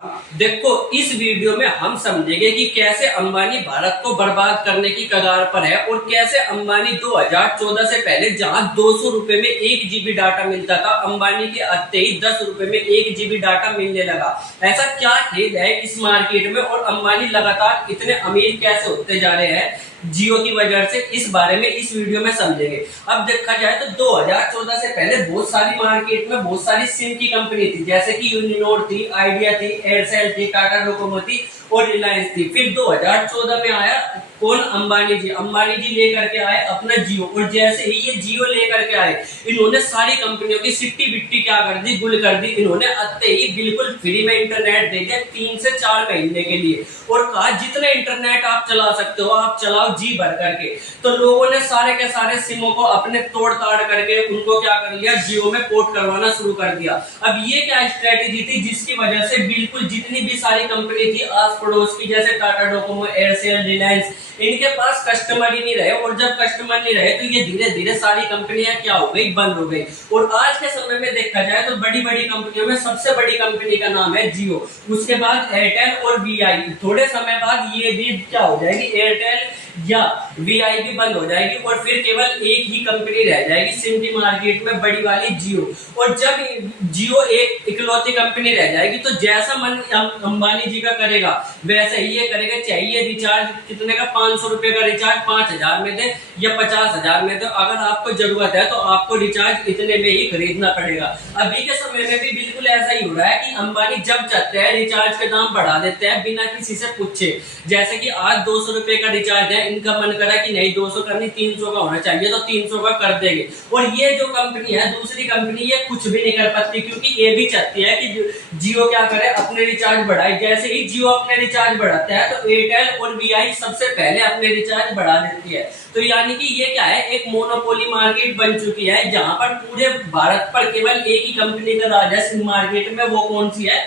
देखो, इस वीडियो में हम समझेंगे कि कैसे अंबानी भारत को बर्बाद करने की कगार पर है और कैसे अंबानी 2014 से पहले जहां 200 रुपए में 1 जीबी डाटा मिलता था, अंबानी के आते ही 10 रुपए में 1 जीबी डाटा मिलने लगा। ऐसा क्या खेल है इस मार्केट में और अंबानी लगातार इतने अमीर कैसे होते जा रहे हैं जियो की वजह से, इस बारे में इस वीडियो में समझेंगे। अब देखा जाए तो 2014 से पहले बहुत सारी मार्केट में बहुत सारी सिम की कंपनी थी, जैसे कि यूनिनोड थी, आइडिया थी, एयरसेल थी, टाटा डोकोमो थी और रिलायंस थी। फिर 2014 में आया कौन? अंबानी जी। अंबानी जी लेकर के आए अपना जियो, और जैसे ही ये जियो लेकर के आए, इन्होंने सारी कंपनियों की सिट्टी बिट्टी क्या कर दी, गुल कर दी। इन्होंने आते ही बिल्कुल फ्री में इंटरनेट दे दिया 3 से 4 महीने के लिए, और कहा जितना इंटरनेट आप चला सकते हो आप चलाओ जी भर करके। तो लोगों ने सारे के सारे सिमों को अपने तोड़ ताड़ करके उनको क्या कर लिया, जियो में पोर्ट करवाना शुरू कर दिया। अब ये क्या स्ट्रेटेजी थी जिसकी वजह से बिल्कुल जितनी भी सारी कंपनी थी आस पड़ोस की, जैसे टाटा डोकोमो, एयरसेल, रिलायंस, इनके पास कस्टमर ही नहीं रहे, और जब कस्टमर नहीं रहे तो ये धीरे धीरे सारी कंपनियां क्या हो गई, बंद हो गई। और आज के समय में देखा जाए तो बड़ी बड़ी कंपनियों में सबसे बड़ी कंपनी का नाम है जियो, उसके बाद एयरटेल और वीआई। थोड़े समय बाद ये भी क्या हो जाएगी, एयरटेल या वीआई भी बंद हो जाएगी, और फिर केवल एक ही कंपनी रह जाएगी सिम की मार्केट में, बड़ी वाली जियो। और जब जियो एक इकलौती कंपनी रह जाएगी तो जैसा मन अंबानी जी का करेगा वैसे ही ये करेगा। चाहिए रिचार्ज कितने का, 500 रुपए का रिचार्ज 5000 में दे या 50,000 में दे, अगर आपको जरूरत है तो आपको रिचार्ज इतने में ही खरीदना पड़ेगा। अभी के समय में भी बिल्कुल ऐसा ही हो रहा है कि अंबानी जब चाहते हैं रिचार्ज के दाम बढ़ा देते हैं बिना किसी से पूछे। जैसे कि आज 200 रुपए का रिचार्ज है, इनका मन करा कि नहीं 200 का नहीं 300 का होना चाहिए, तो 300 का कर देंगे। और ये जो कंपनी है दूसरी कंपनी, ये कुछ भी नहीं कर पाती, क्योंकि ये भी चाहती है कि जियो क्या करे, अपने रिचार्ज बढ़ाए। जैसे ही जियो अपने रिचार्ज बढ़ाता है तो एयरटेल और वीआई सबसे पहले अपने रिचार्ज बढ़ा देती है। तो यानी कि ये क्या है, एक मोनोपोली मार्केट बन चुकी है, जहां पर पूरे भारत पर केवल एक ही कंपनी का राज है मार्केट में, वो कौन सी है,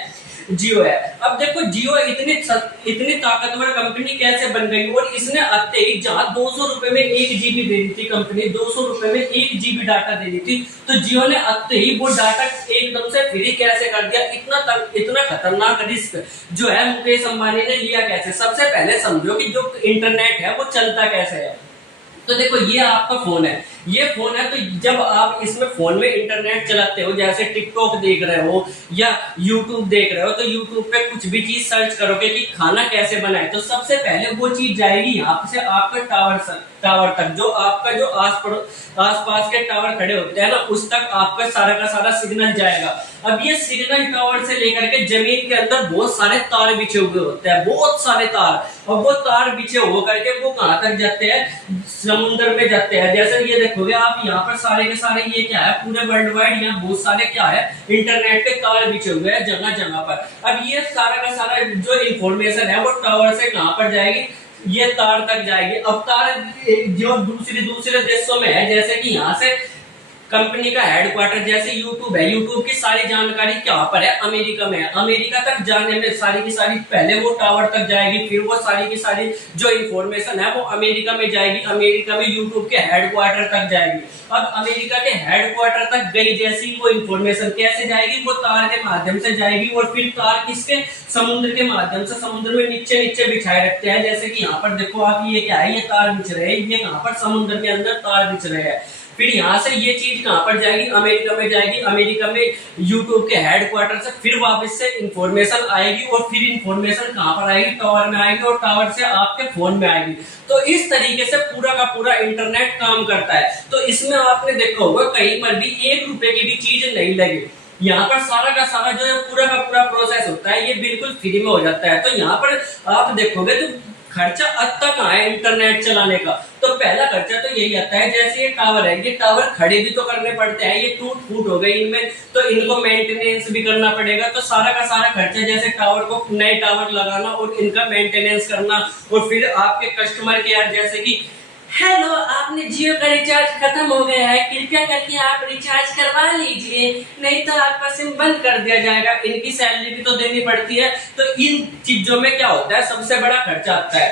जियो है। अब देखो जियो इतनी ताकतवर कंपनी कैसे बन गई, और इसने आते ही जहां 200 रुपए में 1 जीबी दे दी थी कंपनी, 200 रुपए में 1 जीबी डाटा दे दी थी, तो जियो ने आते ही वो डाटा एकदम से फ्री कैसे कर दिया। इतना खतरनाक रिस्क जो है मुकेश अंबानी ने लिया कैसे। सबसे पहले समझो कि जो इंटरनेट है वो चलता कैसे है। तो देखो ये आपका फोन है, ये फोन है, तो जब आप इसमें फोन में इंटरनेट चलाते हो, जैसे टिकटॉक देख रहे हो या यूट्यूब देख रहे हो, तो यूट्यूब पे कुछ भी चीज सर्च करोगे कि खाना कैसे बनाए, तो सबसे पहले वो चीज जाएगी यहाँ से आपके टावर तक, जो आपका जो आसपास के टावर खड़े होते हैं ना, उस तक आपका सारा का सारा सिग्नल जाएगा। अब ये सिग्नल टावर से लेकर के जमीन के अंदर बहुत सारे तार बिछे हुए होते हैं, बहुत सारे तार, और वो तार बिछे हो करके वो कहां तक जाते हैं, समुद्र में जाते हैं। जैसे ये देखोगे आप यहाँ पर सारे के सारे, ये क्या है, पूरे वर्ल्ड वाइड यहाँ बहुत सारे क्या है, इंटरनेट के तार बिछे हुए हैं जगह जगह पर। अब ये सारा का सारा जो इंफॉर्मेशन है वो टावर से कहां पर जाएगी, ये तार तक जाएगी। अब तार जो दूसरे देशों में है, जैसे कि यहाँ से कंपनी का हेडक्वार्टर, जैसे यूट्यूब है, यूट्यूब की सारी जानकारी कहां पर है, अमेरिका में है। अमेरिका तक जाने में सारी की सारी पहले वो टावर तक जाएगी, फिर वो सारी की सारी जो इंफॉर्मेशन है वो अमेरिका में जाएगी, अमेरिका में यूट्यूब के हेडक्वार्टर तक जाएगी। अब अमेरिका के हेडक्वार्टर तक गई जैसी वो इंफॉर्मेशन कैसे जाएगी, वो तार के माध्यम से जाएगी, और फिर तार किसके, समुद्र के माध्यम से, समुद्र में नीचे नीचे बिछाए रखते हैं। जैसे कि यहाँ पर देखो आप, ये क्या है, ये तार बिछ रहे हैं, ये कहाँ पर, समुद्र के अंदर तार बिछ रहे हैं। फिर यहाँ से ये चीज कहां पर जाएगी, अमेरिका में जाएगी, अमेरिका में यूट्यूब के हेडक्वार्टर से फिर वापस से इंफॉर्मेशन आएगी, और फिर इंफॉर्मेशन कहां पर आएगी, टावर में आएगी, और टावर से आपके फोन में आएगी। तो इस तरीके से पूरा का पूरा इंटरनेट काम करता है। तो इसमें आपने देखा होगा कहीं पर भी 1 रुपए की भी चीज नहीं लगी, यहाँ पर सारा का सारा जो है पूरा का पूरा प्रोसेस होता है, ये बिल्कुल फ्री में हो जाता है। तो यहाँ पर आप देखोगे तो खर्चा अत्ता कहाँ है इंटरनेट चलाने का, तो पहला खर्चा तो यही आता है। जैसे ये टावर है, ये टावर खड़े भी तो करने पड़ते हैं, ये टूट फूट हो गई इनमें, तो इनको मेंटेनेंस भी करना पड़ेगा। तो सारा का सारा खर्चा, जैसे टावर को नए टावर लगाना और इनका मेंटेनेंस करना, और फिर आपके कस्टमर केयर, जैसे कि हेलो आपने जियो का रिचार्ज खत्म हो गया है, कृपया करके आप रिचार्ज करवा लीजिए, नहीं तो आपका सिम बंद कर दिया जाएगा। इनकी सैलरी भी तो देनी पड़ती है। तो इन चीजों में क्या होता है, सबसे बड़ा खर्चा आता है।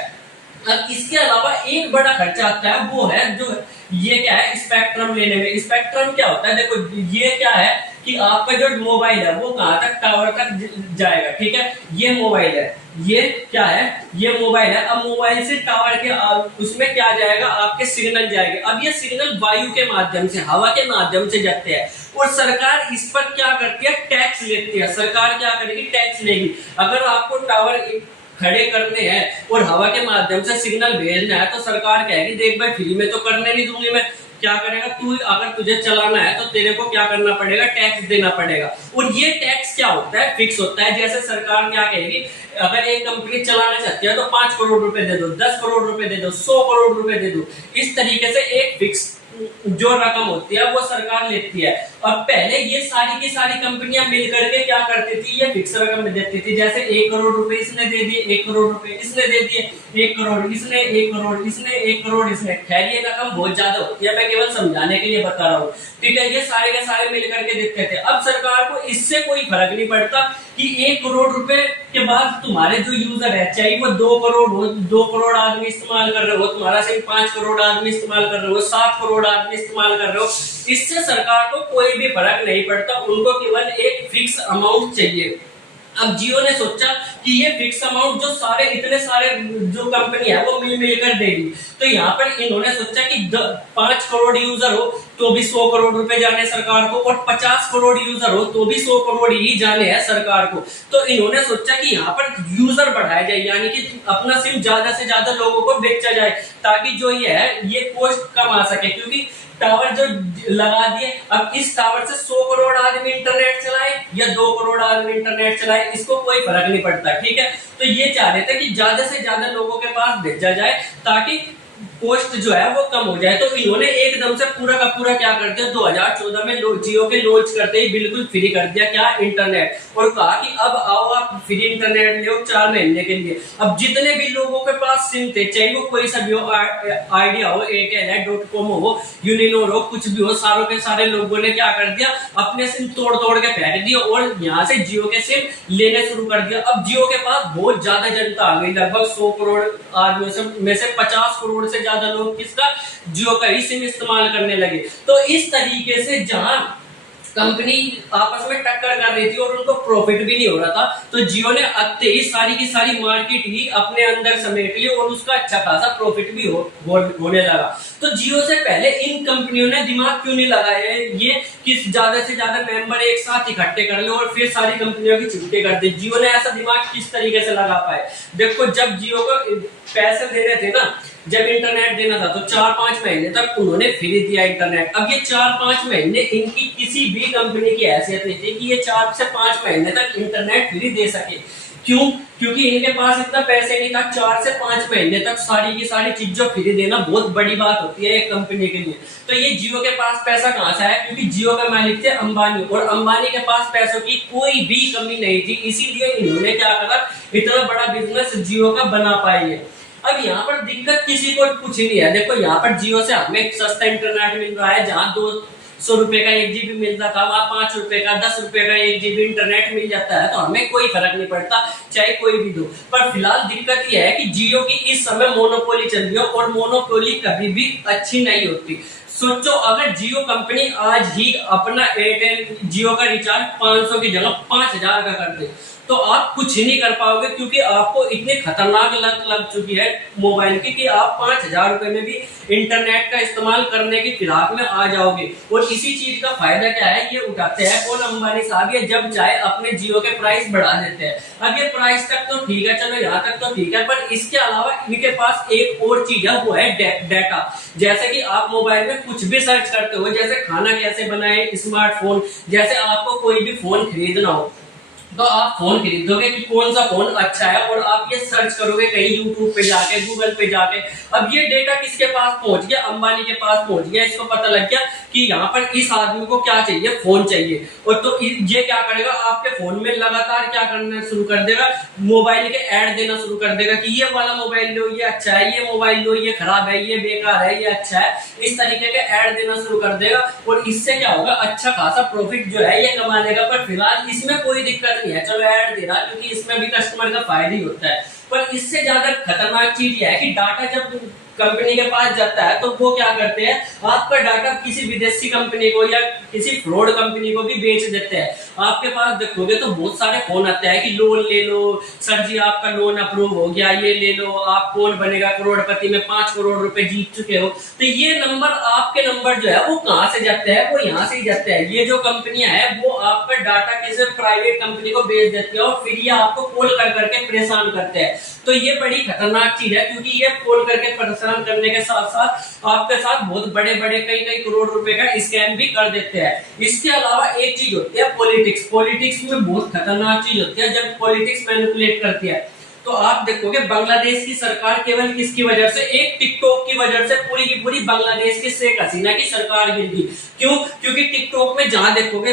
अब इसके अलावा एक बड़ा खर्चा आता है, वो है जो ये क्या है, स्पेक्ट्रम लेने में। स्पेक्ट्रम क्या होता है, देखो ये क्या है कि आपका जो मोबाइल है वो कहां तक, टावर तक जाएगा, ठीक है। ये मोबाइल है, ये क्या है, ये मोबाइल है। अब मोबाइल से टावर के उसमें क्या जाएगा, आपके सिग्नल जाएंगे। अब ये सिग्नल वायु के माध्यम से, हवा के माध्यम से जाते हैं, और सरकार इस पर क्या करती है, टैक्स लेती है। सरकार क्या करेगी, टैक्स लेगी। अगर आपको टावर खड़े करने हैं और हवा के माध्यम से सिग्नल भेजना है, तो सरकार कहेगी देख भाई फ्री में तो करने नहीं दूंगी मैं, क्या करेगा तू, अगर तुझे चलाना है तो तेरे को क्या करना पड़ेगा, टैक्स देना पड़ेगा। और ये टैक्स क्या होता है, फिक्स होता है। जैसे सरकार क्या कहेगी, अगर एक कंपनी चलाना चाहती है तो 5 करोड़ रुपए दे दो, 10 करोड़ रुपए दे दो, 100 करोड़ रुपए दे दो। इस तरीके से एक फिक्स जो रकम होती है वो सरकार लेती है। अब पहले ये सारी की सारी कंपनियां मिलकर के क्या करती थी, ये फिक्स रकम देती थी। जैसे 1 करोड़ रुपए इसने दे दिए, 1 करोड़ रुपए इसने दे दिए, 1 करोड़ इसने, 1 करोड़ इसने, 1 करोड़ इसने। खैर ये रकम बहुत ज्यादा होती है, मैं केवल समझाने के लिए बता रहा हूँ, ठीक है। ये सारे के सारे मिलकर के देते थे। अब सरकार को इससे कोई फर्क नहीं पड़ता कि 1 करोड़ रुपए के बाद तुम्हारे जो यूजर है, चाहे वो 2 करोड़ हो, 2 करोड़ आदमी इस्तेमाल कर रहे हो, तुम्हारा सिर्फ 5 करोड़ आदमी इस्तेमाल कर रहे हो, 7 करोड़ आदमी इस्तेमाल कर रहे हो, इससे सरकार को कोई भी फर्क नहीं पड़ता। उनको केवल एक फिक्स अमाउंट चाहिए। अब जियो ने सोचा कि ये फिक्स अमाउंट जो सारे इतने सारे जो कंपनी है वो मिल कर देगी, तो यहाँ पर इन्होंने सोचा कि 5 करोड़ यूजर हो तो भी 100 करोड़ रुपए जाने सरकार को, और 50 करोड़ यूजर हो तो भी 100 करोड़ ही जाने हैं सरकार को। तो इन्होंने सोचा कि यहाँ पर यूजर बढ़ाया जाए, यानी कि अपना सिम ज्यादा से ज्यादा लोगों को बेचा जाए, ताकि जो ये है ये कॉस्ट कम आ सके। क्योंकि टावर जो लगा दिए, अब इस टावर से 100 करोड़ आदमी इंटरनेट चलाए या 2 करोड़ आदमी इंटरनेट चलाए, इसको कोई फर्क नहीं पड़ता, ठीक है। तो ये चाह रहे थे कि ज्यादा से ज्यादा लोगों के पास भेजा जाए ताकि कॉस्ट जो है वो कम हो जाए। तो इन्होंने एकदम से पूरा का पूरा क्या कर दिया, 2014 में जियो के लॉन्च करते ही बिल्कुल फ्री कर दिया क्या, इंटरनेट, और कहा कि अब आओ आप फ्री इंटरनेट ले 4 महीने के लिए। अब जितने भी लोगों के पास सिम थे, चाहे वो कोई सा भी हो, आइडिया हो, एयरटेल है, .com हो, यूनिनोर हो, कुछ भी हो, सारों के सारे लोगों ने क्या कर दिया, अपने सिम तोड़ तोड़ के फेंक दिए और यहाँ से जियो के सिम लेने शुरू कर दिया। अब जियो के पास बहुत ज्यादा जनता आ गई, लगभग 100 करोड़ आदमियों में से 50 करोड़ से ज्यादा लोग किसका, जियो का ही सिम इस्तेमाल करने लगे। तो इस तरीके से जहां कंपनी आपस में टक्कर कर रही थी और उनको प्रॉफिट भी नहीं हो रहा था, तो जियो ने अत्ते ही सारी की सारी मार्केट ही अपने अंदर समेट ली और उसका अच्छा खासा प्रॉफिट भी होने लगा। तो जियो से पहले इन कंपनियों ने दिमाग क्यों नहीं लगाया ये कि ज्यादा से ज्यादा मेंबर एक साथ इकट्ठे कर ले और फिर सारी कंपनियों की छुट्टी कर दे। जियो ने ऐसा दिमाग किस तरीके से लगा पाए, देखो जब जियो को पैसे देने थे ना, जब इंटरनेट देना था तो 4-5 महीने तक उन्होंने फ्री दिया इंटरनेट। अब ये 4-5 महीने इनकी किसी भी कंपनी की हैसियत नहीं थी कि ये 4 से 5 महीने तक इंटरनेट फ्री दे सके। क्यों? क्योंकि इनके पास इतना पैसे नहीं था। 4 से 5 महीने तक सारी की सारी चीजों फ्री देना बहुत बड़ी बात होती है एक कंपनी के लिए। तो ये जियो के पास पैसा कहां से आया, क्योंकि जियो के मालिक थे अंबानी, और अंबानी के पास पैसों की कोई भी कमी नहीं थी, इसीलिए इन्होंने क्या करा, इतना बड़ा बिजनेस जियो का बना पाए। अब यहाँ पर दिक्कत किसी को कुछ नहीं है। देखो यहाँ पर जियो से हमें सस्ता इंटरनेट मिल रहा है, जहाँ 200 रुपए का 1 GB मिलता था, वहां 5 रुपए का 10 रुपए का 1 GB इंटरनेट मिल जाता है, तो हमें कोई फर्क नहीं पड़ता चाहे कोई भी दो। पर फिलहाल दिक्कत यह है कि जियो की इस समय मोनोपोली चल रही है और मोनोपोली कभी भी अच्छी नहीं होती। सोचो अगर जियो कंपनी आज ही अपना एयरटेल जियो का रिचार्ज 500 की जगह 5000 का कर दे, तो आप कुछ ही नहीं कर पाओगे, क्योंकि आपको इतनी खतरनाक लत लग चुकी है मोबाइल की कि आप 5000 रुपए में भी इंटरनेट का इस्तेमाल करने की फिराक में आ जाओगे। और इसी चीज का फायदा क्या है, ये उठाते हैं कौन, अंबानी साहब। ये जब चाहे अपने जियो के प्राइस बढ़ा देते हैं। अब ये प्राइस तक तो ठीक है, चलो यहाँ तक तो ठीक है, पर इसके अलावा इनके पास एक और चीज है, वो है डेटा। जैसे कि आप मोबाइल में कुछ भी सर्च करते हो, जैसे खाना कैसे बनाए, स्मार्टफोन, जैसे आपको कोई भी फोन खरीदना हो तो आप फोन खरीदोगे कि कौन सा फोन अच्छा है, और आप ये सर्च करोगे कहीं यूट्यूब पे जाके, गूगल पे जाके। अब ये डेटा किसके पास पहुंच गया, अंबानी के पास पहुंच गया। इसको पता लग गया कि यहाँ पर इस आदमी को क्या चाहिए, फोन चाहिए, और तो ये क्या करेगा, आपके फोन में लगातार क्या करना शुरू कर देगा, मोबाइल के ऐड देना शुरू कर देगा कि ये वाला मोबाइल लो, ये अच्छा है, ये मोबाइल लो, ये खराब है, ये बेकार है, ये अच्छा है। इस तरीके के ऐड देना शुरू कर देगा और इससे क्या होगा, अच्छा खासा प्रॉफिट जो है ये कमा लेगा। पर फिलहाल इसमें कोई दिक्कत नहीं नहीं है, चलो ऐड दे रहा क्योंकि इसमें भी कस्टमर का फायदा ही होता है। पर इससे ज्यादा खतरनाक चीज यह है कि डाटा जब कंपनी के पास जाता है तो वो क्या करते हैं, आपका डाटा किसी विदेशी कंपनी को या किसी फ्रॉड कंपनी को भी बेच देते हैं। आपके पास देखोगे तो बहुत सारे फोन आते हैं कि लोन ले लो सर जी, आपका लोन अप्रूव हो गया, ये ले लो, आप कौन बनेगा करोड़पति में 5 करोड़ रुपए जीत चुके हो। तो ये नंबर, आपके नंबर जो है वो कहाँ से जाते हैं, वो यहाँ से ही जाते हैं। ये जो कंपनियां है वो आपका डाटा किसी प्राइवेट कंपनी को बेच देती है और फिर ये आपको कॉल कर करके परेशान करते हैं। तो ये बड़ी खतरनाक चीज है, क्योंकि ये कॉल करके परेशान करने के साथ साथ आपके साथ बहुत बड़े बड़े कई कई करोड़ रुपए का स्कैम भी कर देते हैं। इसके अलावा एक चीज होती है पॉलिटिक्स। पॉलिटिक्स में बहुत खतरनाक चीज होती है जब पॉलिटिक्स मैनिपुलेट करती है। तो आप देखोगे बांग्लादेश की सरकार केवल किसकी वजह से, एक टिकटॉक की वजह से पूरी की पूरी बांग्लादेश की शेख हसीना की सरकार गिर गई। क्यों? क्योंकि टिकटॉक में जहां देखोगे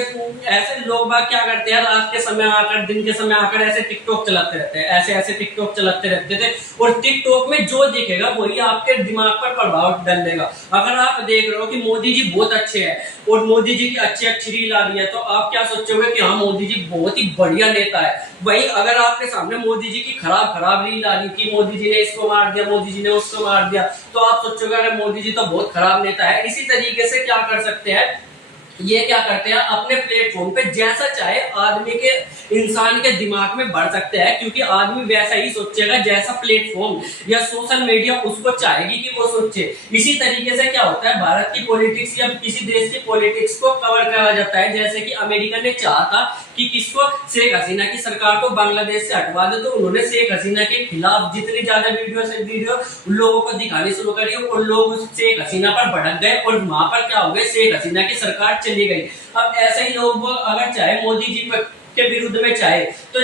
ऐसे लोग बाग क्या करते हैं, रात के समय आकर दिन के समय आकर ऐसे टिकटॉक चलाते रहते हैं, ऐसे ऐसे टिकटॉक चलाते रहते थे और टिकटॉक में जो दिखेगा वही आपके दिमाग पर प्रभाव डालेगा। अगर आप देख रहे हो कि मोदी जी बहुत अच्छे हैं और मोदी जी की अच्छी अच्छी रील आ रही है तो आप क्या सोचोगे कि हाँ मोदी जी बहुत ही बढ़िया नेता है। वही अगर आपके सामने मोदी जी की खराब रील आ रही कि मोदी जी ने इसको मार दिया, मोदी जी ने उसको मार दिया, तो आप सोचोगे अरे मोदी जी तो बहुत खराब नेता है। इसी तरीके से क्या कर सकते हैं, ये क्या करते हैं अपने प्लेटफॉर्म पे जैसा चाहे आदमी के, इंसान के दिमाग में भर सकते हैं, क्योंकि आदमी वैसा ही सोचेगा जैसा प्लेटफॉर्म या सोशल मीडिया उसको चाहेगी कि वो सोचे। इसी तरीके से क्या होता है, भारत की पॉलिटिक्स या किसी देश की पॉलिटिक्स को कवर करा जाता है। जैसे कि अमेरिका ने चाहा था कि किसको, शेख हसीना की सरकार को बांग्लादेश से हटवा दे, तो उन्होंने शेख हसीना के खिलाफ जितनी ज्यादा वीडियो लोगों को दिखानी शुरू करी और लोग उस शेख हसीना पर भड़क गए और वहां पर क्या हो गए, शेख हसीना की सरकार चली गई। अब ऐसे ही लोग अगर चाहे मोदी जी के विरुद्ध में चाहे तो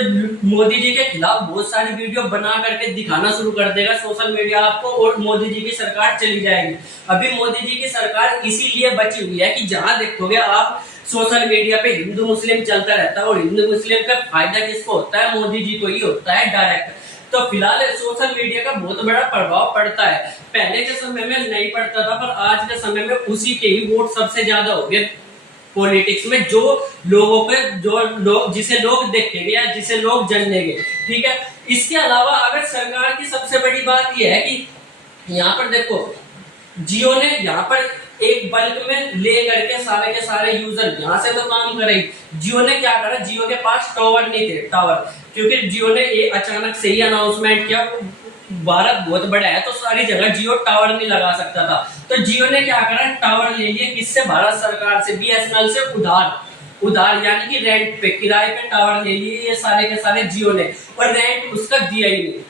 मोदी जी के खिलाफ बहुत सारी वीडियो बना करके दिखाना शुरू कर देगा सोशल मीडिया आपको और मोदी जी की सरकार चली जाएगी। अभी मोदी जी की सरकार इसीलिए बची हुई है कि जहां देखोगे आप सोशल मीडिया पे हिंदू मुस्लिम चलता रहता है और हिंदू मुस्लिम का फायदा किसको होता है, मोदी जी को ही होता है डायरेक्ट। तो फिलहाल सोशल मीडिया का बहुत बड़ा प्रभाव पड़ता है। पहले के समय में नहीं पड़ता था पर आज के समय में उसी के ही वोट सबसे ज्यादा हो गए पॉलिटिक्स में, जो लोगों पे जो लोग जिसे लोग देखेंगे या जिसे लोग जानेंगे। ठीक है, इसके अलावा अगर सरकार की सबसे बड़ी बात यह है कि यहाँ पर देखो जियो ने यहाँ पर एक बल्क में ले करके सारे के सारे यूजर यहाँ से तो काम करे। जियो ने क्या करा, जियो के पास टावर नहीं थे, क्योंकि जियो ने ये अचानक से ही अनाउंसमेंट किया भारत बहुत बड़ा है तो सारी जगह जियो टावर नहीं लगा सकता था। तो जियो ने क्या करा, टावर ले लिए किससे, भारत सरकार से, बीएसएनएल से उधार यानी कि रेंट पे, किराए पे टावर ले लिए ये सारे के सारे जियो ने, और रेंट उसका दिया ही नहीं।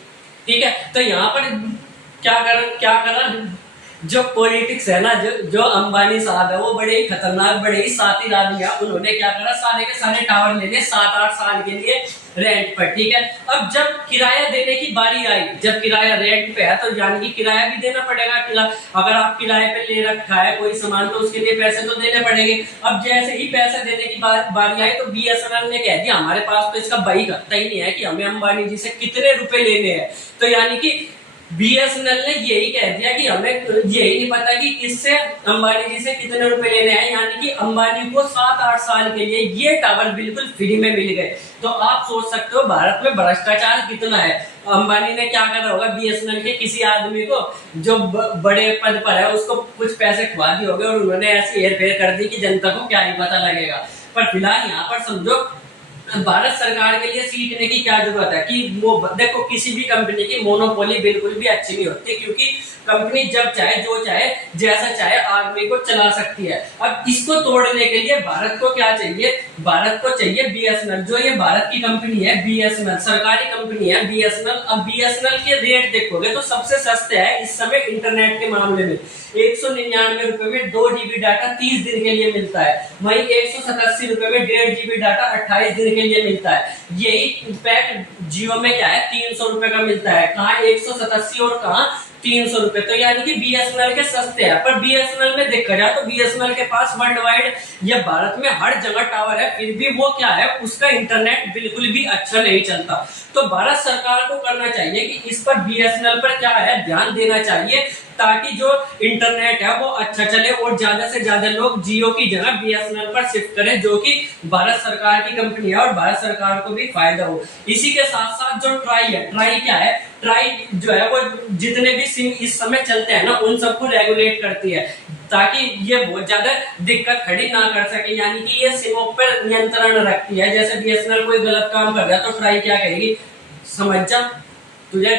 ठीक है, तो यहाँ पर क्या करा जो पॉलिटिक्स है ना, जो अंबानी साहब है वो बड़े ही खतरनाक, बड़े ही सातिर आदमी है। उन्होंने क्या करा, सारे के सारे टावर ले लिए 7-8 साल के लिए रेंट पर। ठीक है, अब जब किराया देने की बारी आई, जब किराया रेंट पे है तो यानी कि किराया भी देना पड़ेगा। अगर आप किराए पे ले रखा है कोई सामान तो उसके लिए पैसे तो देने पड़ेंगे। अब जैसे ही पैसे देने की बारी आई तो बीएसएनएल ने कह दिया हमारे पास तो इसका भाई करता ही नहीं है कि हमें अंबानी जी से कितने रुपए लेने हैं। तो यानी कि बीएसएनएल ने यही कह दिया कि हमें यही नहीं पता कि किससे, अंबानी जी से कितने रुपए लेने हैं। यानी कि अंबानी को 7-8 साल के लिए ये टावर बिल्कुल फ्री में मिल गए। तो आप सोच सकते हो भारत में भ्रष्टाचार कितना है। अंबानी ने क्या करा होगा, बीएसएनएल के किसी आदमी को जो बड़े पद पर है उसको कुछ पैसे खुआ दिए होंगे और उन्होंने ऐसी हेरफेर कर दी कि जनता को क्या ही पता लगेगा। पर फिलहाल यहाँ पर समझो भारत सरकार के लिए सीखने की क्या जरूरत है कि वो देखो किसी भी कंपनी की मोनोपोली बिल्कुल भी अच्छी नहीं होती, क्योंकि कंपनी जब चाहे जो चाहे जैसा चाहे आदमी को चला सकती है। अब इसको तोड़ने के लिए भारत को क्या चाहिए, भारत को चाहिए बीएसएनएल। जो ये भारत की कंपनी है बीएसएनएल, सरकारी कंपनी है बीएसएनएल। अब बीएसएनएल के रेट देखोगे तो सबसे सस्ते है इस समय इंटरनेट के मामले में। 199 रुपए में 2 GB डाटा 30 दिन के लिए मिलता है, वहीं 187 रुपए में 1.5 GB डाटा 28 दिन के लिए मिलता है। यही पैक जियो में क्या है 300 रुपए का मिलता है, कहाँ 187 और कहाँ 300 रुपए, तो यानी कि BSNL के सस्ते हैं। पर BSNL में देखा जाए तो BSNL के पास वर्ल्ड वाइड या भारत में हर जगह टावर है, फिर भी वो क्या है, उसका इंटरनेट बिल्कुल भी अच्छा नहीं चलता। तो भारत सरकार को करना चाहिए कि इस पर BSNL पर क्या है, ध्यान देना चाहिए, ताकि जो इंटरनेट है वो अच्छा चले और ज्यादा से ज्यादा लोग जियो की जगह BSNL पर शिफ्ट करें, जो कि भारत सरकार की कंपनी है और भारत सरकार को भी फायदा हो। इसी के साथ साथ जो ट्राई है, ट्राई क्या है, ट्राई जो है वो जितने भी सिम इस समय चलते हैं ना, उन सबको रेगुलेट करती है, ताकि ये बहुत ज्यादा दिक्कत खड़ी ना कर सके। यानी कि ये सिमों पर नियंत्रण रखती है। जैसे BSNL कोई गलत काम कर रहा है तो ट्राई क्या कहेगी, समझ जा, तुझे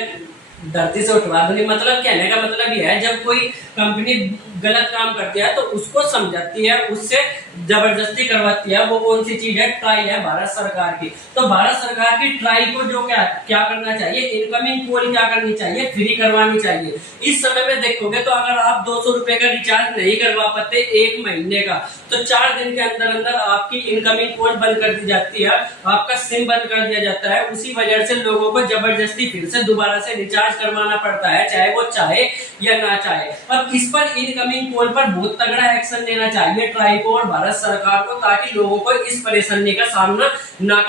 धरती से उठवा दूंगी। मतलब कहने का मतलब यह है, जब कोई कंपनी गलत काम करती है तो उसको समझाती है, उससे जबरदस्ती करवाती है। वो कौन सी चीज है, ट्राई है भारत सरकार की। तो भारत सरकार की ट्राई को जो क्या करना चाहिए, इनकमिंग कॉल क्या करनी चाहिए, फ्री करवानी चाहिए। इस समय में देखोगे तो अगर आप 200 रुपए का रिचार्ज नहीं करवा पाते 1 महीने का, तो 4 दिन के अंदर अंदर आपकी इनकमिंग कॉल बंद कर दी जाती है, आपका सिम बंद कर दिया जाता है। उसी वजह से लोगों को जबरदस्ती फिर से दोबारा से रिचार्ज करवाना पड़ता है, चाहे वो चाहे या ना चाहे। अब इस पर इनकमिंग कॉल पर बहुत तगड़ा एक्शन लेना चाहिए ट्राई को और भारत सरकार को, ताकि लोगों को इस परेशानी का सामना ना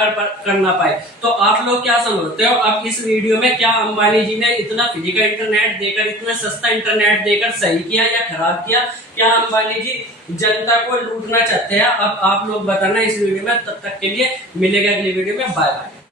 करना पाए। तो आप लोग क्या समझते हो, अब इस वीडियो में क्या अंबानी जी ने इतना फ्री का इंटरनेट देकर, इतना सस्ता इंटरनेट देकर सही किया या खराब किया? क्या अंबानी जी जनता को लूटना चाहते हैं? अब आप लोग बताना इस वीडियो में। तब तक के लिए मिलेगा अगली वीडियो में, बाय बाय।